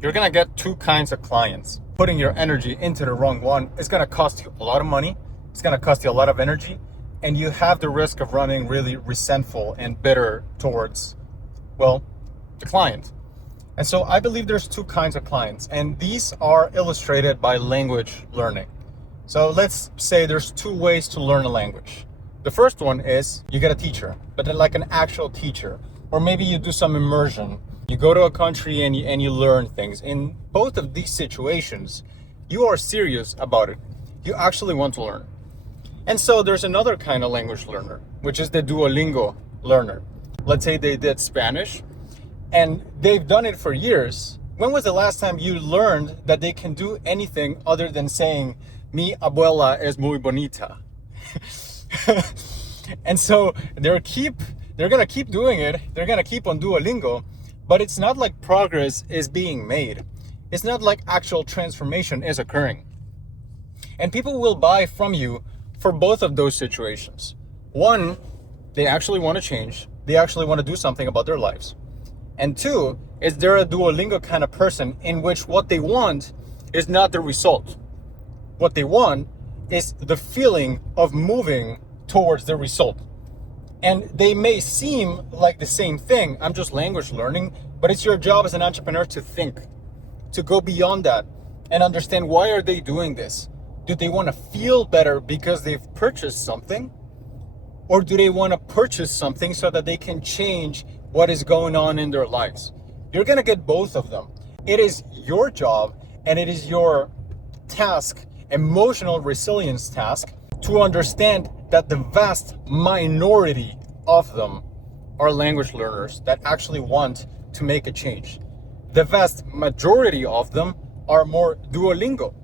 you're gonna get two kinds of clients. Putting your energy into the wrong one is gonna cost you a lot of money. It's gonna cost you a lot of energy, and you have the risk of running really resentful and bitter towards, well, the client. And so I believe there's two kinds of clients, and these are illustrated by language learning. So let's say there's two ways to learn a language. The first one is you get a teacher, but then like an actual teacher, or maybe you do some immersion. You go to a country and you learn things. In both of these situations, you are serious about it. You actually want to learn. And so there's another kind of language learner, which is the Duolingo learner. Let's say they did Spanish and they've done it for years. When was the last time you learned that they can do anything other than saying, mi abuela es muy bonita? And so they're gonna keep doing it. They're gonna keep on Duolingo, but it's not like progress is being made. It's not like actual transformation is occurring. And people will buy from you for both of those situations. One, they actually want to change. They actually want to do something about their lives. And two, is they're a Duolingo kind of person in which what they want is not the result. What they want is the feeling of moving towards the result. And they may seem like the same thing. I'm just language learning, but it's your job as an entrepreneur to think, to go beyond that and understand, why are they doing this? Do they want to feel better because they've purchased something? Or do they want to purchase something so that they can change what is going on in their lives? You're going to get both of them. It is your job and it is your task, emotional resilience task, to understand that the vast minority of them are language learners that actually want to make a change. The vast majority of them are more Duolingo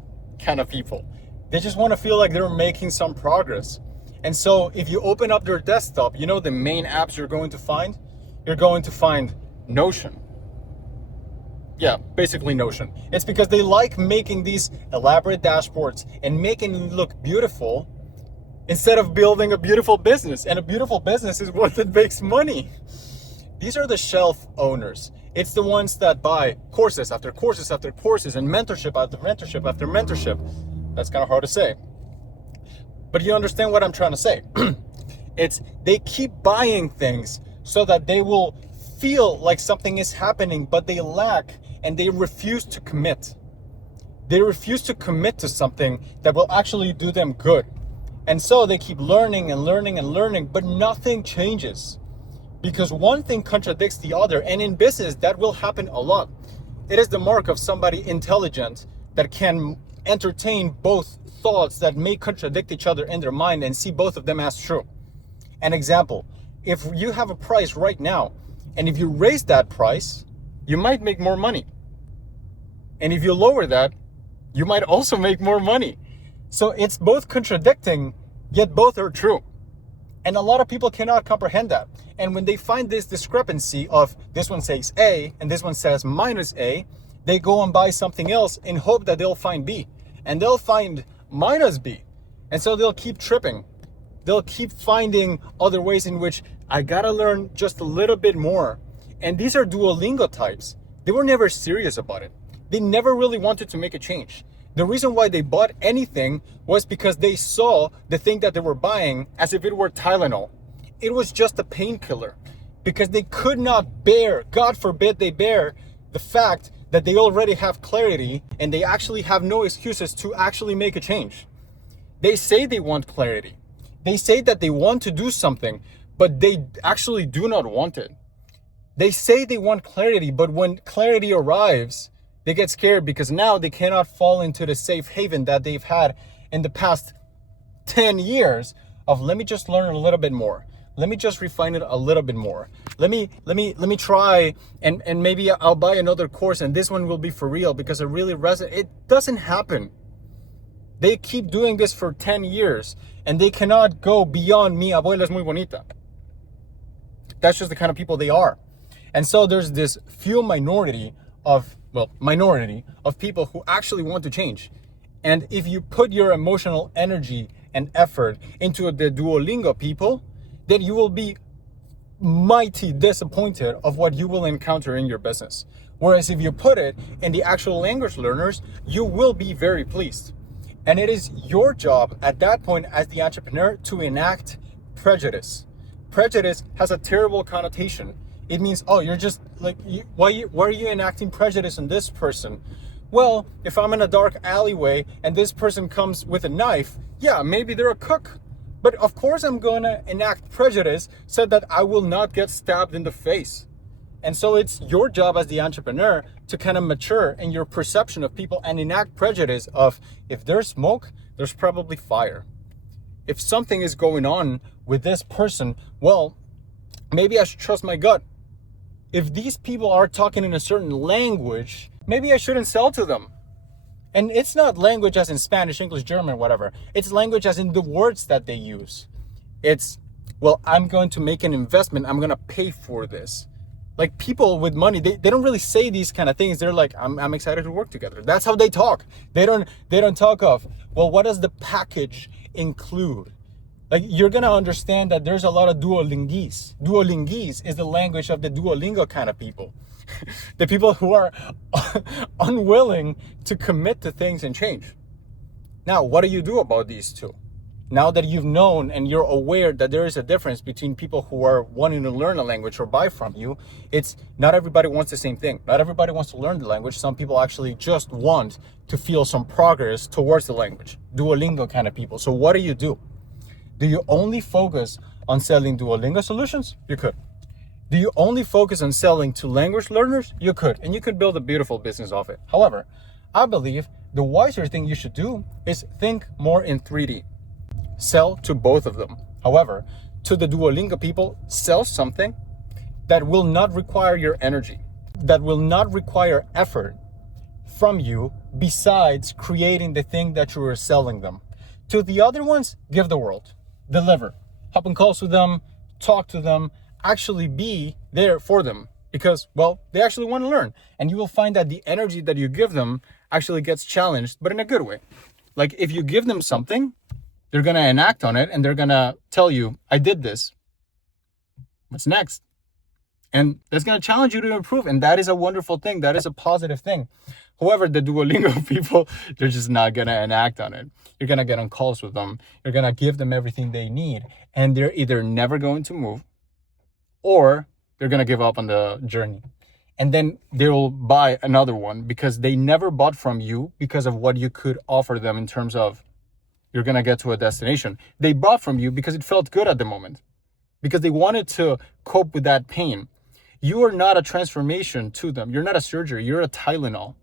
kind of people. They just want to feel like they're making some progress. And so if you open up their desktop, you know the main apps you're going to find? You're going to find Notion. Yeah, basically Notion. It's because they like making these elaborate dashboards and making it look beautiful instead of building a beautiful business. And a beautiful business is one that makes money. These are the shelf owners. It's the ones that buy courses after courses after courses and mentorship after mentorship after mentorship. That's kind of hard to say. But you understand what I'm trying to say. It's they keep buying things so that they will feel like something is happening, but they lack and they refuse to commit. They refuse to commit to something that will actually do them good. And so they keep learning and learning and learning, but nothing changes. Because one thing contradicts the other, and in business that will happen a lot. It is the mark of somebody intelligent that can entertain both thoughts that may contradict each other in their mind and see both of them as true. An example, if you have a price right now, and if you raise that price, you might make more money. And if you lower that, you might also make more money. So it's both contradicting, yet both are true. And a lot of people cannot comprehend that. And when they find this discrepancy of this one says A and this one says minus A, they go and buy something else in hope that they'll find B. And they'll find minus B. And so they'll keep tripping. They'll keep finding other ways in which I gotta learn just a little bit more. And these are Duolingo types. They were never serious about it. They never really wanted to make a change. The reason why they bought anything was because they saw the thing that they were buying as if it were Tylenol. It was just a painkiller because they could not bear, God forbid they bear, the fact that they already have clarity and they actually have no excuses to actually make a change. They say they want clarity. They say that they want to do something, but they actually do not want it. They say they want clarity, but when clarity arrives, they get scared because now they cannot fall into the safe haven that they've had in the past 10 years of let me just learn a little bit more. Let me just refine it a little bit more. Let me try and maybe I'll buy another course and this one will be for real because it really resonates. It doesn't happen. They keep doing this for 10 years and they cannot go beyond mi abuela es muy bonita. That's just the kind of people they are. And so there's this few minority of people who actually want to change. And if you put your emotional energy and effort into the Duolingo people, then you will be mighty disappointed of what you will encounter in your business. Whereas if you put it in the actual language learners, you will be very pleased. And it is your job at that point as the entrepreneur to enact prejudice. Prejudice has a terrible connotation. It means, oh, you're just like, why are you enacting prejudice on this person? Well, if I'm in a dark alleyway and this person comes with a knife, yeah, maybe they're a cook. But of course I'm going to enact prejudice so that I will not get stabbed in the face. And so it's your job as the entrepreneur to kind of mature in your perception of people and enact prejudice of, if there's smoke, there's probably fire. If something is going on with this person, well, maybe I should trust my gut. If these people are talking in a certain language, maybe I shouldn't sell to them. And it's not language as in Spanish, English, German, whatever. It's language as in the words that they use. It's, well, I'm going to make an investment. I'm going to pay for this. Like, people with money, they don't really say these kind of things. They're like, I'm excited to work together. That's how they talk. They don't talk of, well, what does the package include? Like, you're going to understand that there's a lot of Duolinguese. Duolinguese is the language of the Duolingo kind of people. The people who are unwilling to commit to things and change. Now, what do you do about these two? Now that you've known and you're aware that there is a difference between people who are wanting to learn a language or buy from you, it's not everybody wants the same thing. Not everybody wants to learn the language. Some people actually just want to feel some progress towards the language. Duolingo kind of people. So what do? Do you only focus on selling Duolingo solutions? You could. Do you only focus on selling to language learners? You could, and you could build a beautiful business off it. However, I believe the wiser thing you should do is think more in 3D. Sell to both of them. However, to the Duolingo people, sell something that will not require your energy, that will not require effort from you besides creating the thing that you are selling them. To the other ones, give the world, deliver, hop on calls with them, talk to them, actually be there for them because, well, they actually want to learn. And you will find that the energy that you give them actually gets challenged, but in a good way. Like, if you give them something, they're going to enact on it and they're going to tell you, I did this. What's next? And that's going to challenge you to improve. And that is a wonderful thing. That is a positive thing. However, the Duolingo people, they're just not going to enact on it. You're going to get on calls with them. You're going to give them everything they need. And they're either never going to move or they're going to give up on the journey. And then they will buy another one because they never bought from you because of what you could offer them in terms of you're going to get to a destination. They bought from you because it felt good at the moment, because they wanted to cope with that pain. You are not a transformation to them. You're not a surgery. You're a Tylenol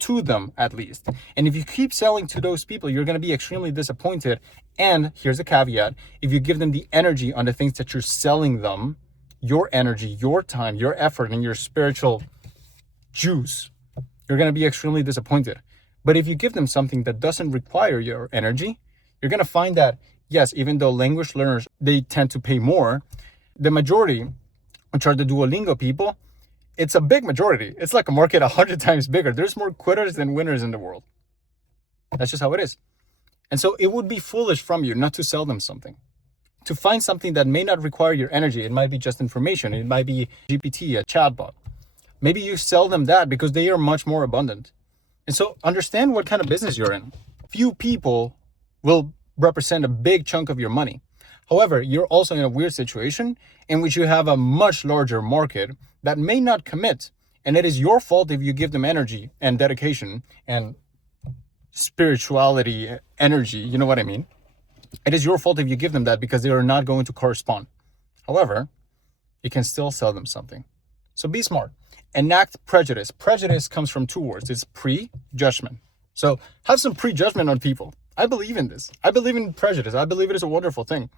to them, at least. And if you keep selling to those people, you're going to be extremely disappointed. And here's a caveat. If you give them the energy on the things that you're selling them, your energy, your time, your effort, and your spiritual juice, you're going to be extremely disappointed. But if you give them something that doesn't require your energy, you're going to find that, yes, even though language learners, they tend to pay more, the majority, which are the Duolingo people, it's a big majority. It's like a market 100 times bigger. There's more quitters than winners in the world. That's just how it is. And so it would be foolish from you not to sell them something. To find something that may not require your energy. It might be just information. It might be GPT, a chatbot. Maybe you sell them that because they are much more abundant. And so understand what kind of business you're in. Few people will represent a big chunk of your money. However, you're also in a weird situation in which you have a much larger market that may not commit. And it is your fault if you give them energy and dedication and spirituality, energy, you know what I mean? It is your fault if you give them that because they are not going to correspond. However, you can still sell them something. So be smart. Enact prejudice. Prejudice comes from two words. It's pre-judgment. So have some prejudgment on people. I believe in this. I believe in prejudice. I believe it is a wonderful thing.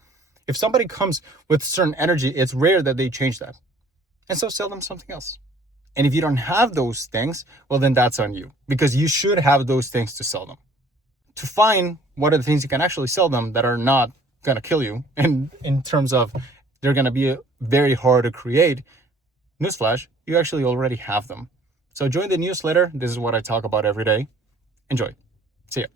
If somebody comes with certain energy, it's rare that they change that. And so sell them something else. And if you don't have those things, well, then that's on you, because you should have those things to sell them. To find what are the things you can actually sell them that are not going to kill you, and in terms of they're going to be very hard to create, newsflash, you actually already have them. So join the newsletter. This is what I talk about every day. Enjoy. See ya.